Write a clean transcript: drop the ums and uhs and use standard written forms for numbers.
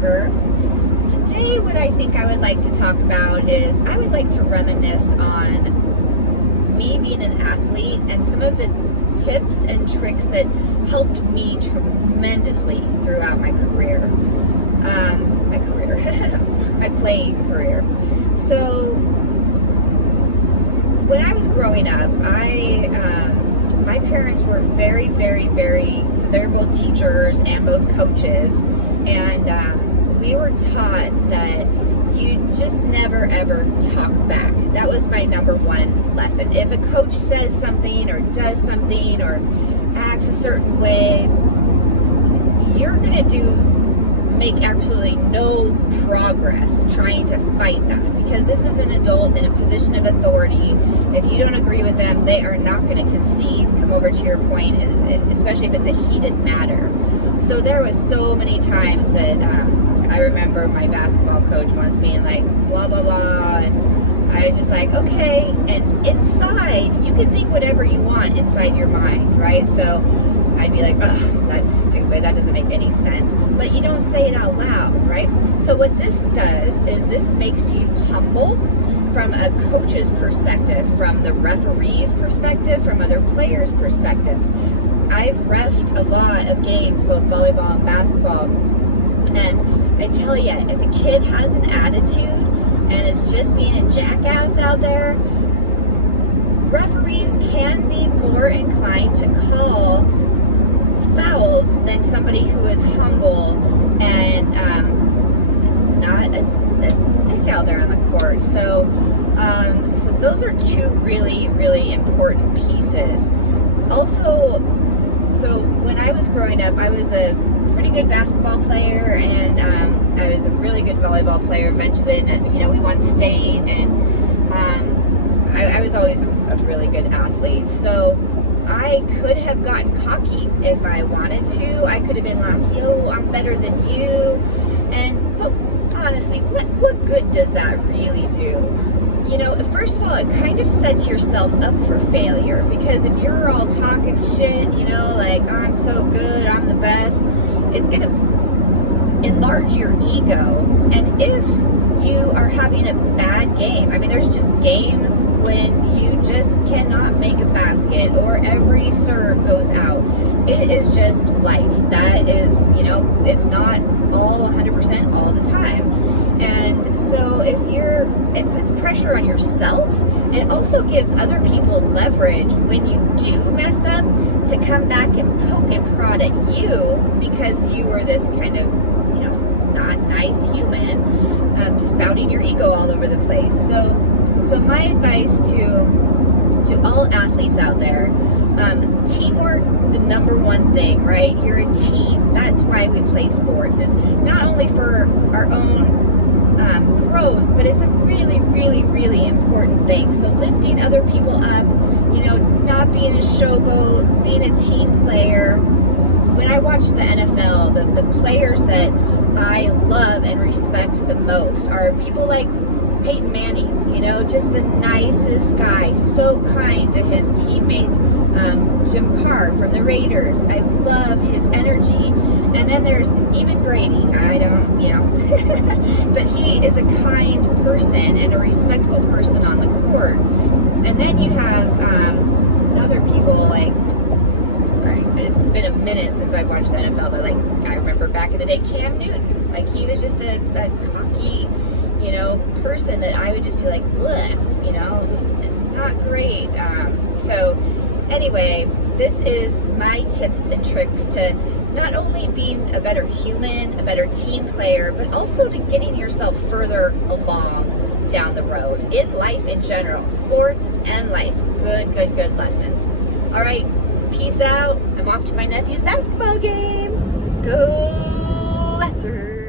forever. Today, what I think I would like to talk about is I would like to reminisce on me being an athlete and some of the tips and tricks that helped me tremendously throughout my career. My playing career. So when I was growing up, my parents were very, so they're both teachers and both coaches, and we were taught that you just never ever talk back. That was my number one lesson. If a coach says something or does something or acts a certain way, you're gonna make absolutely no progress trying to fight that, because this is an adult in a position of authority. If you don't agree with them, they are not going to concede, come over to your point, and especially if it's a heated matter. So there was so many times that I remember my basketball coach once being like, blah, blah, blah, and I was just like, okay, and inside, you can think whatever you want inside your mind, right? So I'd be like, ugh, that's stupid, that doesn't make any sense. But you don't say it out loud, right? So what this does is this makes you humble from a coach's perspective, from the referee's perspective, from other players' perspectives. I've reffed a lot of games, both volleyball and basketball, and I tell you, if a kid has an attitude and is just being a jackass out there, referees can be more inclined to call fouls than somebody who is humble and not a dick out there on the court. So those are two really, really important pieces. Also, so when I was growing up, I was a pretty good basketball player, and I was a really good volleyball player eventually, and we won state, and I was always a really good athlete. So I could have gotten cocky if I wanted to. I could have been like, yo, I'm better than you. But honestly, what good does that really do? First of all, it kind of sets yourself up for failure, because if you're all talking shit, like, I'm so good, I'm the best, it's going to enlarge your ego. And if you are having a bad game, I mean, there's just games when you just cannot make a basket or every serve goes out. It is just life. That is, it's not all 100% all the time. And so it puts pressure on yourself. It also gives other people leverage when you do mess up to come back and poke and prod at you, because you were this kind of, not nice human, spouting your ego all over the place. So my advice to all athletes out there, teamwork, the number one thing, right? You're a team. That's why we play sports, is not only for our own growth, but it's a really, really, really important thing. So lifting other people up, not being a showboat, being a team player. When I watch the NFL, the players that I love and respect the most are people like Peyton Manning, just the nicest guy, so kind to his teammates. Jim Carr from the Raiders, I love his energy. And then there's even Brady, I don't, but he is a kind person and a respectful person on the court. And then you have other people like, sorry, it's been a minute since I've watched the NFL, but like, I remember back in the day, Cam Newton, like he was just a cocky, person that I would just be like, bleh, not great. So anyway, this is my tips and tricks to not only being a better human, a better team player, but also to getting yourself further along down the road in life in general, sports and life. Good lessons. All right, peace out. I'm off to my nephew's basketball game. Go Lancers!